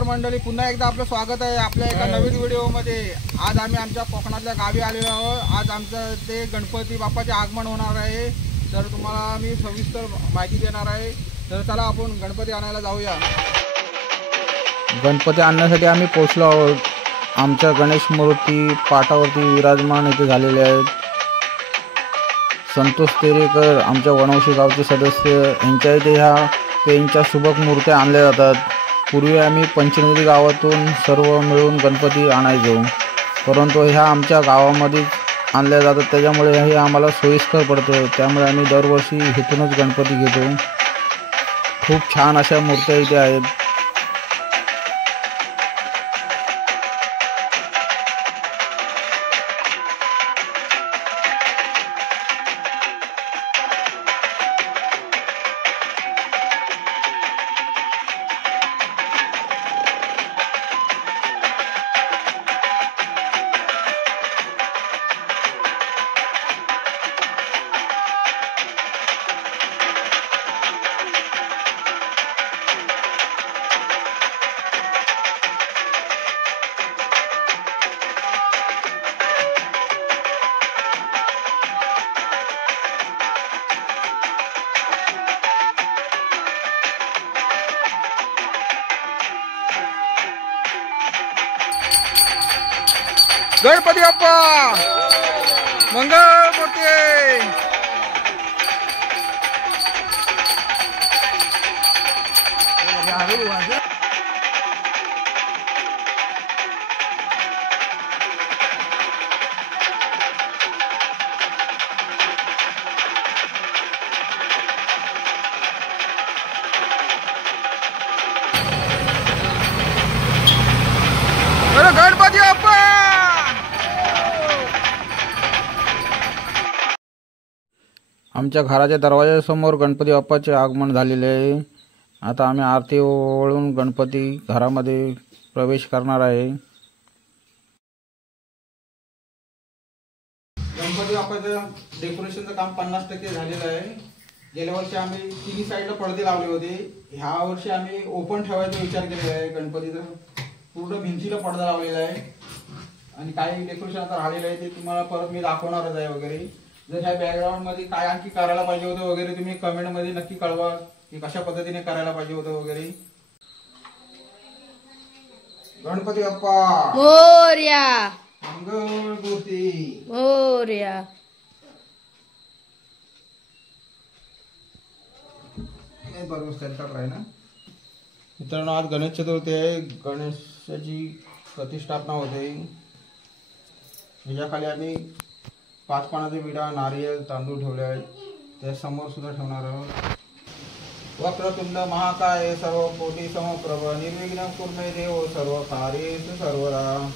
नमस्कार मंडळी, पुन्हा एकदा आपलं स्वागत आहे आपल्या एका नवीन व्हिडिओमध्ये। आज आम्ही आमच्या कोकणातल्या गावी आलेलो आहोत। आज आमचं ते गणपती बाप्पाचे आगमन होणार आहे, तर तुम्हाला मी सविस्तर माहिती देणार आहे। तर चला आपण गणपती आणायला जाऊया। गणपती आणण्यासाठी आम्ही पोहोचलो आहोत। आमच्या गणेश मूर्ती पाटावरती विराजमान इथे झालेले आहेत। संतोष तेरेकर आमच्या वनवशी गावचे सदस्य यांच्या इथे ह्या पेंच्या सुबक मूर्त्या आणल्या जातात। पूर्वी आम्ही पंचनदी गावातून सर्व मिळून गणपती आणायचो, परंतु ह्या आमच्या गावामध्ये आणल्या जातात, त्याच्यामुळे हे आम्हाला सोयीस्कर पडते। त्यामुळे आम्ही दरवर्षी इथूनच गणपती घेतो। खूप छान अशा मूर्त्या इथे आहेत। गणपती बाप्पा मंगल मूर्ती। गणपती बाप्पा आमच्या घराच्या दरवाजासमोर गणपती बाप्पाचे आगमन झालेले आहे। आता आम्ही आरती ओवाळून गणपती घरामध्ये प्रवेश करणार आहे। गणपती बाप्पाचं डेकोरेशनचं काम 50% झालेलं आहे। गेल्या वर्षी आम्ही तिन्ही साईडला पडदे लावले होते, ह्या वर्षी आम्ही ओपन ठेवायचा विचार केलेला आहे। गणपतीचं पूर्ण भिंतीला पडदा लावलेला आहे आणि काही डेकोरेशन आता राहिलेलं आहे, ते तुम्हाला परत मी दाखवणारच आहे वगैरे। जर ह्या बॅकग्राऊंड मध्ये काय आणखी करायला पाहिजे होतं वगैरे तुम्ही कमेंट मध्ये नक्की कळवा की कशा पद्धतीने करायला पाहिजे होतं वगैरे। गणपती बाप्पा मोरया, मंगल मूर्ती मोरया। बरोबर सेंटर आहे ना मित्रांनो। आज गणेश चतुर्थी आहे, गणेशाची प्रतिष्ठापना होते। ह्याच्याखाली आम्ही 5 पानाचे विडा, नारियल, तांदूळ ठेवले आहेत, त्या समोर सुद्धा ठेवणार आहोत। वक्रतुंड महाकाय सर्व कोटी समप्रभ निर्विघ्नं कुर्मे देव सर्व कार्येषु सर्वदा।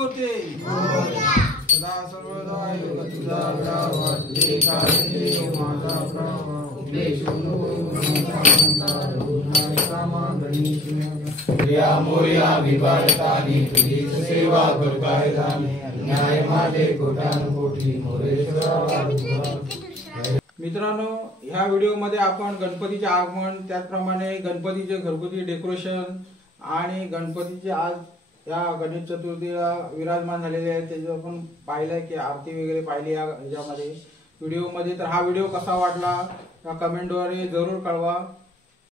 मूर्ती सदा सर्वदा योग तुझा विडावा, तुझे कार्य माझा प्रावा, उपदेश प्रिया मोर्या विभारतानी तुझी सेवा करताय जाणे, न्याय माझे कोट्यानुकोटी मोरेश्वरा. मित्रांनो, ह्या व्हिडिओमध्ये आपण गणपतीचे आगमन, त्याचप्रमाणे गणपतीचे घरगुती डेकोरेशन आणि गणपतीचे आज या गणेश चतुर्थीला विराजमान झालेले आहेत त्याचं आपण पाहिलंय की आरती वगैरे पाहिली या ह्याच्यामध्ये व्हिडिओमध्ये. तर हा व्हिडिओ कसा वाटला या कमेंटद्वारे जरूर कळवा.